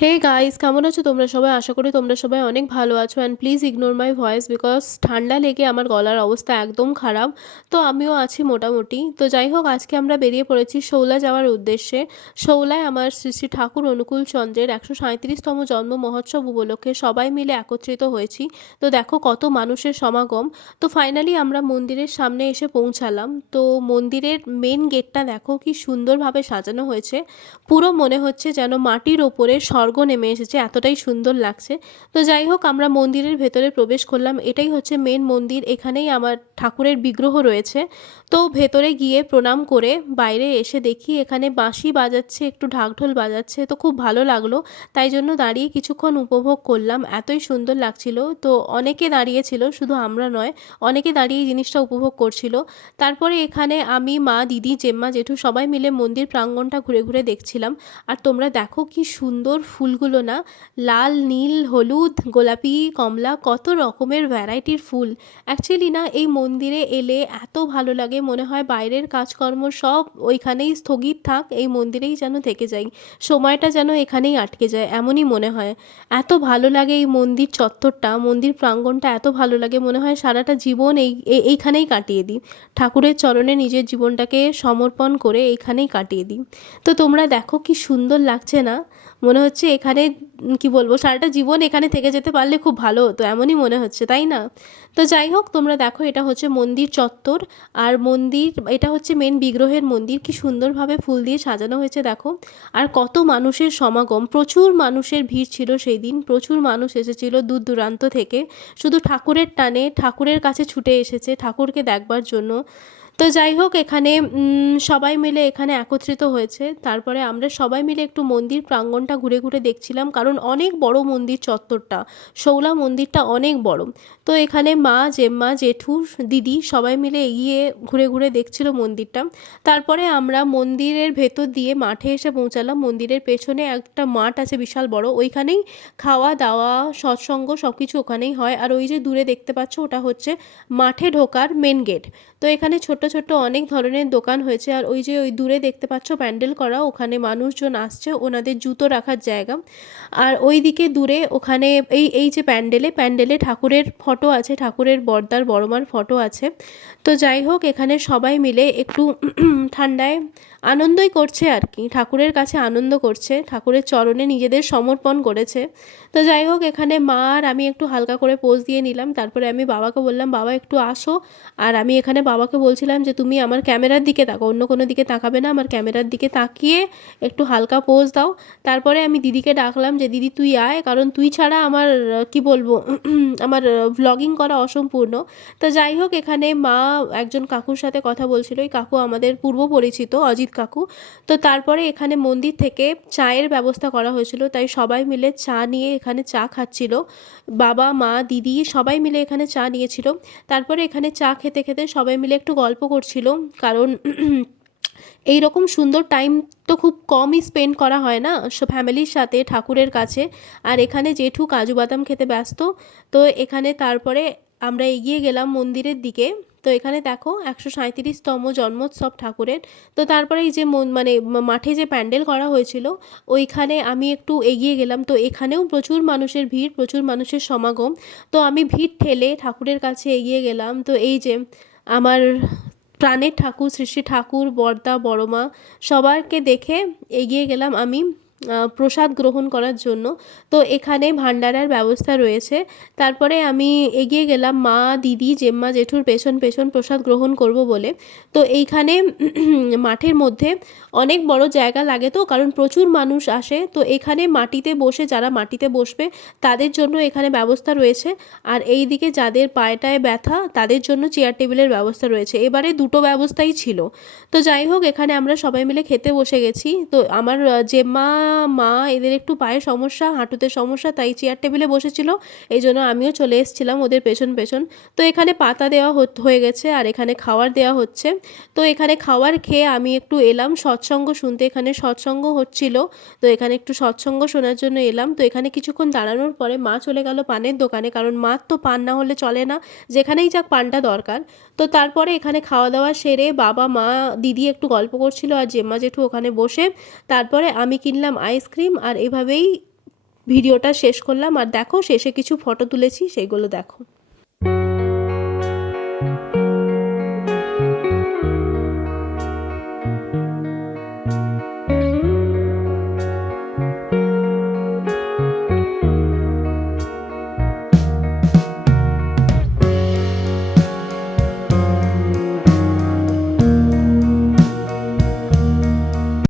Hey guys, কেমন আছো তোমরা সবাই? আশা করি তোমরা সবাই অনেক ভালো আছো and please ignore my voice because ঠান্ডা লেগে আমার গলার অবস্থা একদম খারাপ। তো আমিও আছি মোটামুটি। তো যাই হোক, আজকে আমরা বেরিয়ে পড়েছি শৌলা যাওয়ার উদ্দেশ্যে। শৌলায় আমার শ্রী শ্রী ঠাকুর অনুকূল চন্দ্রের 137তম জন্ম মহোৎসব উপলক্ষে সবাই মিলে একত্রিত হয়েছি। তো দেখো কত মানুষের সমাগম। তো ফাইনালি আমরা মন্দিরের সামনে এসে পৌঁছালাম। তো মন্দিরের মেন গেটটা দেখো কি সুন্দরভাবে সাজানো হয়েছে। পুরো মনে হচ্ছে যেন মাটির ওপরে স্বর্গ নেমে এসেছে, এতটাই সুন্দর লাগছে। তো যাই হোক, আমরা মন্দিরের ভেতরে প্রবেশ করলাম। এটাই হচ্ছে মেন মন্দির, এখানেই আমার ঠাকুরের বিগ্রহ রয়েছে। তো ভেতরে গিয়ে প্রণাম করে বাইরে এসে দেখি এখানে বাঁশি বাজাচ্ছে, একটু ঢাকঢোল বাজাচ্ছে, তো খুব ভালো লাগলো। তাই জন্য দাঁড়িয়ে কিছুক্ষণ উপভোগ করলাম, এতই সুন্দর লাগছিল। তো অনেকে দাঁড়িয়েছিল, শুধু আমরা নয়, অনেকে দাঁড়িয়ে এই জিনিসটা উপভোগ করছিল। তারপরে এখানে আমি, মা, দিদি, জেম্মা, জেঠু সবাই মিলে মন্দির প্রাঙ্গণটা ঘুরে ঘুরে দেখছিলাম। আর তোমরা দেখো কি সুন্দর ফুলগুলো না, লাল, নীল, হলুদ, গোলাপি, কমলা, কত রকমের ভ্যারাইটির ফুল। অ্যাকচুয়ালি না, এই মন্দিরে এলে এত ভালো লাগে, মনে হয় বাইরের কাজকর্ম সব ওইখানেই স্থগিত থাক, এই মন্দিরেই যেন থেকে যাই, সময়টা যেন এখানেই আটকে যায়, এমনই মনে হয়। এত ভালো লাগে এই মন্দির চত্বরটা, মন্দির প্রাঙ্গণটা এত ভালো লাগে, মনে হয় সারাটা জীবন এইখানেই কাটিয়ে দিই, ঠাকুরের চরণে নিজের জীবনটাকে সমর্পণ করে এইখানেই কাটিয়ে দিই। তো তোমরা দেখো কি সুন্দর লাগছে না? মনে হচ্ছে এখানে কি বলবো, সারাটা জীবন এখানে থেকে যেতে পারলে খুব ভালো হতো, এমনই মনে হচ্ছে, তাই না? তো যাই হোক, তোমরা দেখো এটা হচ্ছে মন্দির চত্বর। আর মন্দির, এটা হচ্ছে মেন বিগ্রহের মন্দির, কি সুন্দরভাবে ফুল দিয়ে সাজানো হয়েছে দেখো। আর কত মানুষের সমাগম, প্রচুর মানুষের ভিড় ছিল সেই দিন, প্রচুর মানুষ এসেছিল দূর দূরান্ত থেকে, শুধু ঠাকুরের টানে ঠাকুরের কাছে ছুটে এসেছে ঠাকুরকে দেখবার জন্য। তো যাই হোক, এখানে সবাই মিলে এখানে একত্রিত হয়েছে। তারপরে আমরা সবাই মিলে একটু মন্দির প্রাঙ্গণটা ঘুরে ঘুরে দেখছিলাম, কারণ অনেক বড় মন্দির চত্বরটা, শৌলা মন্দিরটা অনেক বড়। তো এখানে মা, জেম্মা, জেঠু, দিদি সবাই মিলে এগিয়ে ঘুরে ঘুরে দেখছিল মন্দিরটা। তারপরে আমরা মন্দিরের ভেতর দিয়ে মাঠে এসে পৌঁছালাম। মন্দিরের পেছনে একটা মাঠ আছে বিশাল বড়, ওইখানেই খাওয়া দাওয়া, সৎসঙ্গ সব কিছু ওখানেই হয়। আর ওই যে দূরে দেখতে পাচ্ছ, ওটা হচ্ছে মাঠে ঢোকার মেন গেট। তো এখানে ছোট্ট ছোট্ট অনেক ধরনের দোকান হয়েছে। আর ওই যে ওই দূরে দেখতে পাচ্ছ প্যান্ডেল করা, ওখানে মানুষজন আসছে, ওনাদের জুতো রাখার জায়গা। আর ওই দিকে দূরে ওখানে এই এই যে প্যান্ডেলে প্যান্ডেলে ঠাকুরের ফটো আছে, ঠাকুরের বড়দার বড়মার ফটো আছে। তো যাই হোক, এখানে সবাই মিলে একটু ঠান্ডায় আনন্দই করছে আর কি, ঠাকুরের কাছে আনন্দ করছে, ঠাকুরের চরণে নিজেদের সমর্পণ করেছে। তো যাই হোক, এখানে মা আর আমি একটু হালকা করে পোজ দিয়ে নিলাম। তারপরে আমি বাবাকে বললাম, বাবা একটু আসো। আর আমি এখানে বাবাকে বলছিলাম যে তুমি আমার ক্যামেরার দিকে তাকাও, অন্য কোনো দিকে তাকাবে না, আমার ক্যামেরার দিকে তাকিয়ে একটু হালকা পোজ দাও। তারপরে আমি দিদিকে ডাকলাম যে দিদি তুই আয়, কারণ তুই ছাড়া আমার কি বলবো আমার ভ্লগিং করা অসম্পূর্ণ। তো যাই হোক, এখানে মা একজন কাকুর সাথে কথা বলছিল, ওই কাকু আমাদের পূর্ব পরিচিত, অজিত কাকু। তো তারপরে এখানে মন্দির থেকে চায়ের ব্যবস্থা করা হয়েছিল, তাই সবাই মিলে চা নিয়ে এখানে চা খাচ্ছিল। বাবা, মা, দিদি সবাই মিলে এখানে চা নিয়েছিল। তারপরে এখানে চা খেতে খেতে সবাই মিলে একটু গল্প করছিল, কারণ এই রকম সুন্দর টাইম তো খুব কমই স্পেন্ড করা হয় না ফ্যামিলির সাথে ঠাকুরের কাছে। আর এখানে জেঠু কাজু বাদাম খেতে ব্যস্ত। তো এখানে তারপরে আমরা এগিয়ে গেলাম মন্দিরের দিকে। তো এখানে দেখো 137তম জন্মোৎসব ঠাকুরের। তো তারপরে এই যে মানে মাঠে যে প্যান্ডেল করা হয়েছিল, ওইখানে আমি একটু এগিয়ে গেলাম। তো এখানেও প্রচুর মানুষের ভিড়, প্রচুর মানুষের সমাগম। তো আমি ভিড় ঠেলে ঠাকুরের কাছে এগিয়ে গেলাম। তো এই যে আমার প্রাণের ঠাকুর শ্রী শ্রী ঠাকুর, বড়দা, বড়মা সবাইকে দেখে এগিয়ে গেলাম আমি প্রসাদ গ্রহণ করার জন্য। তো এখানে ভান্ডারার ব্যবস্থা রয়েছে। তারপরে আমি এগিয়ে গেলাম মা, দিদি, জেম্মা, জেঠুর পেছন পেছন প্রসাদ গ্রহণ করব বলে। তো এইখানে মাঠের মধ্যে অনেক বড় জায়গা লাগে, তো কারণ প্রচুর মানুষ আসে, তো এখানে মাটিতে বসে, যারা মাটিতে বসবে তাদের জন্য এখানে ব্যবস্থা রয়েছে। আর এই দিকে যাদের পায়েটায় ব্যথা তাদের জন্য চেয়ার টেবিলের ব্যবস্থা রয়েছে। এবারে দুটো ব্যবস্থাই ছিল। তো যাই হোক, এখানে আমরা সবাই মিলে খেতে বসে গেছি। তো আমার জেম্মা, মা এদের একটু পায়ে সমস্যা, হাঁটুতে সমস্যা, তাই চেয়ার টেবিলে বসেছিল, এই জন্য আমিও চলে এসেছিলাম ওদের পেছন পেছন। তো এখানে পাতা দেওয়া হয়ে গেছে, আর এখানে খাবার দেওয়া হচ্ছে। তো এখানে খাবার খেয়ে আমি একটু এলাম সৎসঙ্গ শুনতে, এখানে সৎসঙ্গ হচ্ছিল। তো এখানে একটু সৎসঙ্গ শোনার জন্য এলাম। তো এখানে কিছুক্ষণ দাঁড়ানোর পরে মা চলে গেল পানের দোকানে, কারণ মার তো পান না হলে চলে না, যেখানেই যাক পানটা দরকার। তো তারপরে এখানে খাওয়া দাওয়া সেরে বাবা, মা, দিদি একটু গল্প করছিল, আর জেম্মা জেঠু ওখানে বসে। তারপরে আমি কিনলাম আইসক্রিম, আর এভাবেই ভিডিওটা শেষ করলাম। আর দেখো শেষে কিছু ফটো তুলেছি, সেইগুলো দেখো।